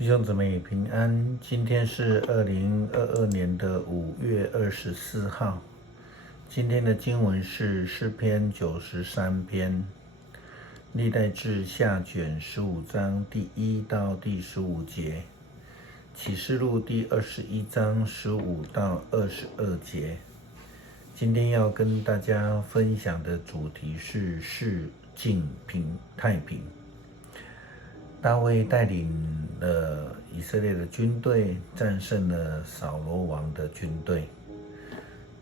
弟兄姊妹平安，今天是2022年的5月24号。今天的经文是诗篇93篇，历代志下卷15章第1到第15节，启示录第21章15到22节。今天要跟大家分享的主题是世境太平。大卫带领了以色列的军队，战胜了扫罗王的军队，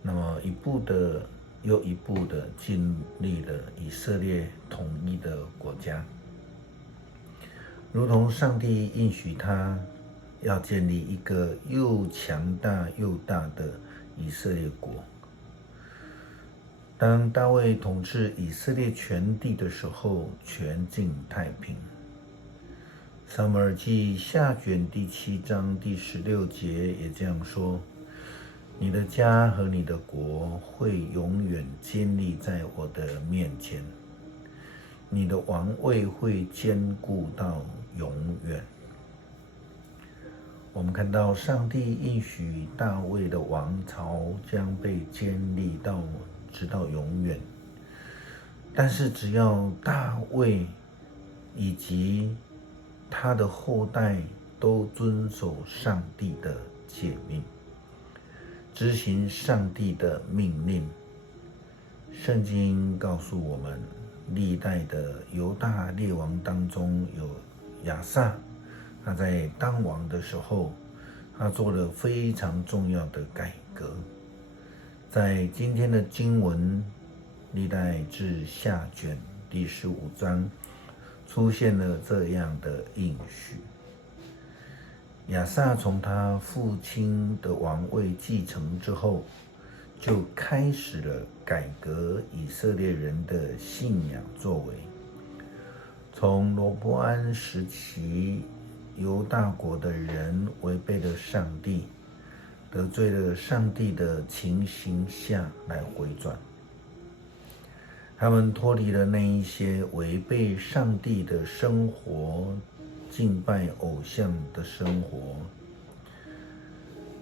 那么一步的又一步的建立了以色列统一的国家，如同上帝应许他要建立一个又强大又大的以色列国。当大卫统治以色列全地的时候，全境太平。撒母耳记下卷第7章第16节也这样说：你的家和你的国会永远坚立在我的面前，你的王位会坚固到永远。我们看到上帝应许大卫的王朝将被坚立到直到永远，但是只要大卫以及他的后代都遵守上帝的诫命，执行上帝的命令。圣经告诉我们，历代的犹大列王当中有亚撒，他在当王的时候，他做了非常重要的改革。在今天的经文历代志下卷第15章出现了这样的应许。亚撒从他父亲的王位继承之后，就开始了改革以色列人的信仰作为。从罗波安时期，犹大国的人违背了上帝，得罪了上帝的情形下来回转。他们脱离了那一些违背上帝的生活，敬拜偶像的生活。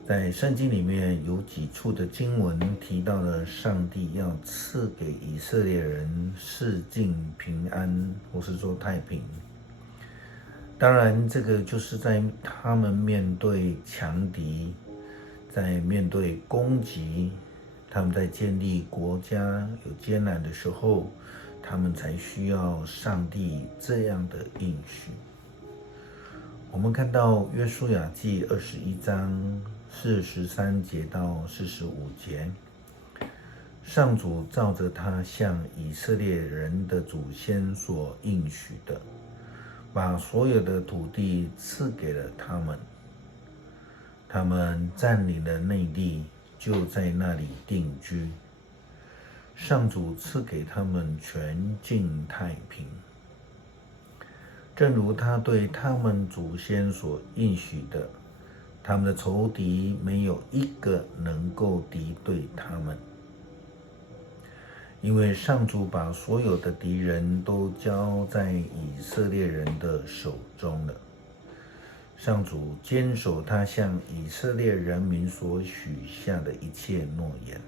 在圣经里面有几处的经文提到了上帝要赐给以色列人世境平安，或是说太平。当然这个就是在他们面对强敌，在面对攻击，他们在建立国家有艰难的时候，他们才需要上帝这样的应许。我们看到约书亚记21章43节到45节，上主照着他向以色列人的祖先所应许的，把所有的土地赐给了他们，他们占领了内地，就在那里定居。上主赐给他们全境太平，正如他对他们祖先所应许的，他们的仇敌没有一个能够敌对他们，因为上主把所有的敌人都交在以色列人的手中了。上主坚守他向以色列人民所许下的一切诺言。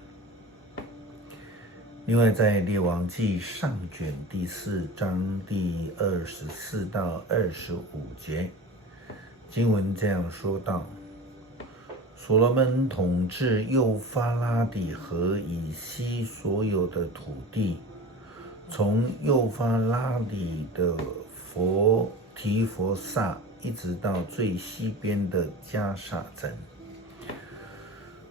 另外在列王记上卷第4章第24到25节，经文这样说道：所罗门统治幼发拉底河以西所有的土地，从幼发拉底的提佛萨一直到最西边的加萨城，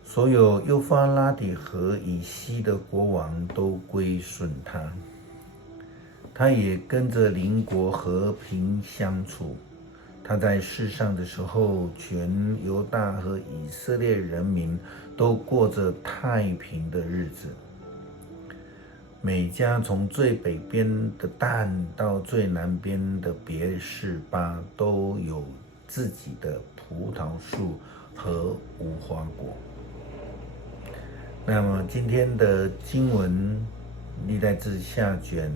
所有幼发拉底河以西的国王都归顺他，他也跟着邻国和平相处。他在世上的时候，全犹大和以色列人民都过着太平的日子。每家从最北边的但到最南边的别是巴，都有自己的葡萄树和无花果。那么今天的经文历代志下卷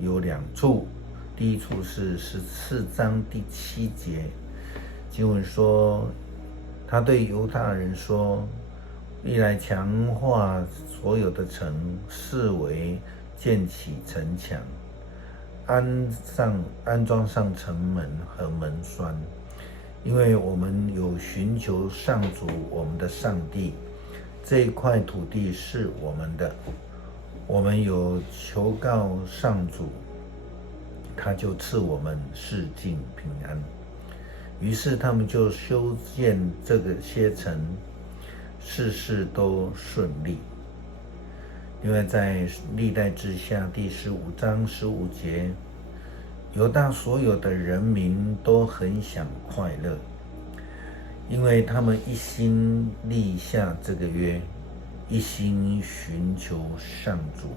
有2处，第一处是14章第7节，经文说，他对犹大人说，历来强化所有的城，四围建起城墙，安装上城门和门栓，因为我们有寻求上主我们的上帝，这一块土地是我们的，我们有求告上主，他就赐我们世境平安。于是他们就修建这个些城，事事都顺利。因为在历代志下第15章15节，犹大所有的人民都很享快乐，因为他们一心立下这个约，一心寻求上主，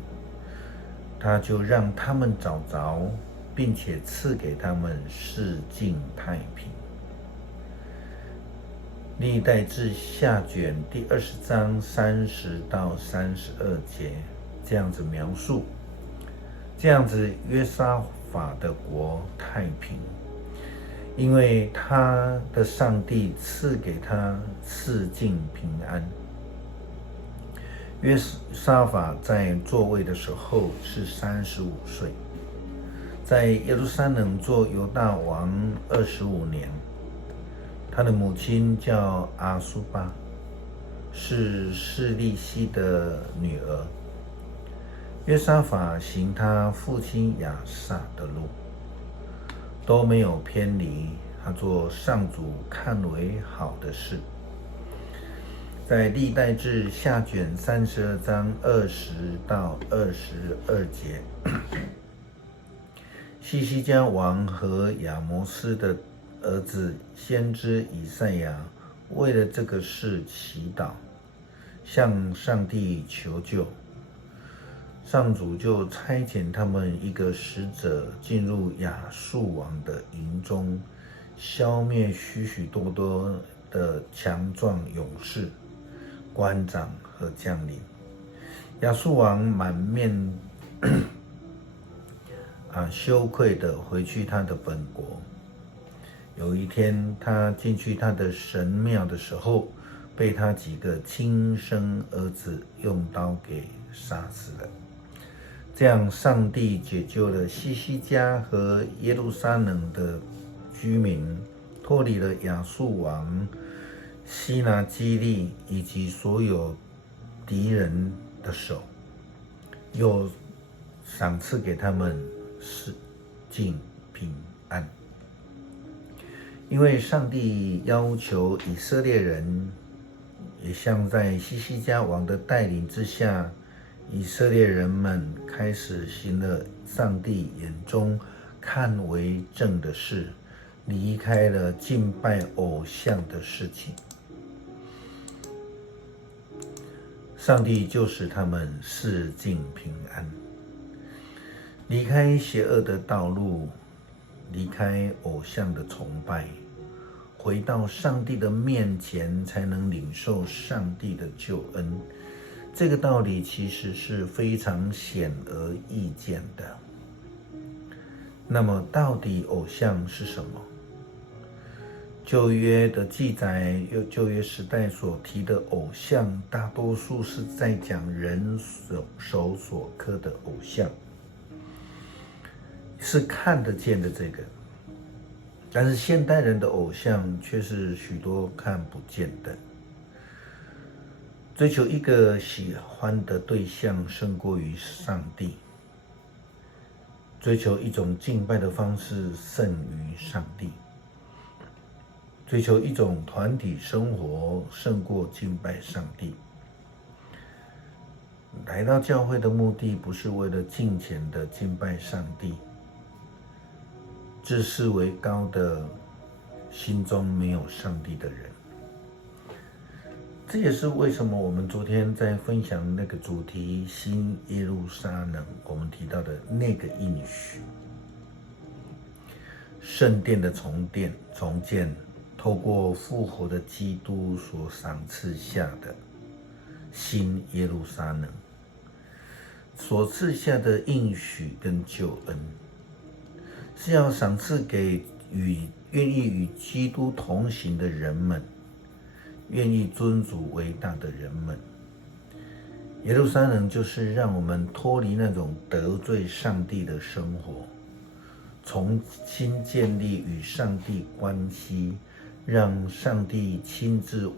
他就让他们找着，并且赐给他们世境太平。历代志下卷第20章30到32节这样子描述，这样子约沙法的国太平，因为他的上帝赐给他世境平安。约沙法在座位的时候是35岁，在耶路撒冷做犹大王25年。他的母亲叫阿苏巴，是示利希的女儿。约沙法行他父亲亚撒的路，都没有偏离，他做上主看为好的事。在历代志下卷32章20到22节，西西家王和亚摩斯的儿子先知以赛亚为了这个事祈祷，向上帝求救。上主就差遣他们一个使者进入亚述王的营中，消灭许许多多的强壮勇士、官长和将领。亚述王满面羞愧地回去他的本国。有一天，他进去他的神庙的时候，被他几个亲生儿子用刀给杀死了。这样，上帝解救了西西家和耶路撒冷的居民，脱离了亚述王西拿基立以及所有敌人的手，又赏赐给他们世境平安。因为上帝要求以色列人，也像在西西家王的带领之下，以色列人们开始行了上帝眼中看为正的事，离开了敬拜偶像的事情。上帝就使他们世境平安，离开邪恶的道路，离开偶像的崇拜，回到上帝的面前，才能领受上帝的救恩。这个道理其实是非常显而易见的。那么，到底偶像是什么？旧约的记载，旧约时代所提的偶像，大多数是在讲人手所刻的偶像，是看得见的这个。但是现代人的偶像却是许多看不见的。追求一个喜欢的对象胜过于上帝，追求一种敬拜的方式胜于上帝，追求一种团体生活胜过敬拜上帝。来到教会的目的不是为了敬虔的敬拜上帝，自视为高的心中没有上帝的人。这也是为什么我们昨天在分享那个主题新耶路撒冷，我们提到的那个应许，圣殿的重建，透过复活的基督所赏赐下的新耶路撒冷，所赐下的应许跟救恩，是要赏赐给愿意与基督同行的人们，愿意尊主为大的人们。耶路撒冷就是让我们脱离那种得罪上帝的生活，重新建立与上帝关系，让上帝亲自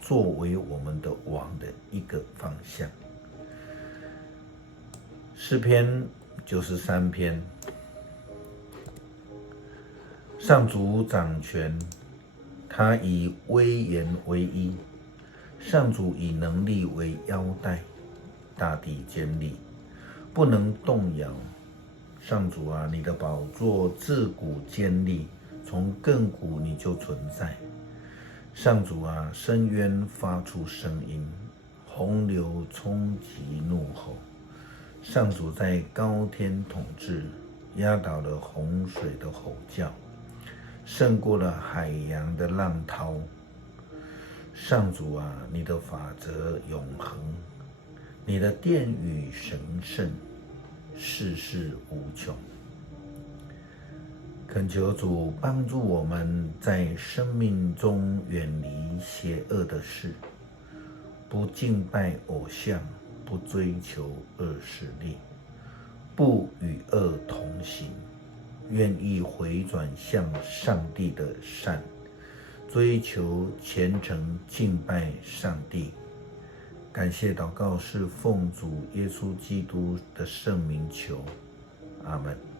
作为我们的王的一个方向。诗篇93篇，上主掌权，他以威严为衣，上主以能力为腰带，大地坚立，不能动摇。上主啊，你的宝座自古坚立，从亘古你就存在。上主啊，深渊发出声音，洪流冲击怒吼。上主在高天统治，压倒了洪水的吼叫，胜过了海洋的浪涛。上主啊，你的法则永恒，你的殿宇神圣，世事无穷。恳求主帮助我们在生命中远离邪恶的事，不敬拜偶像，不追求恶势力，不与恶同行，愿意回转向上帝的善，追求虔诚敬拜上帝。感谢祷告是奉主耶稣基督的圣名求，阿们。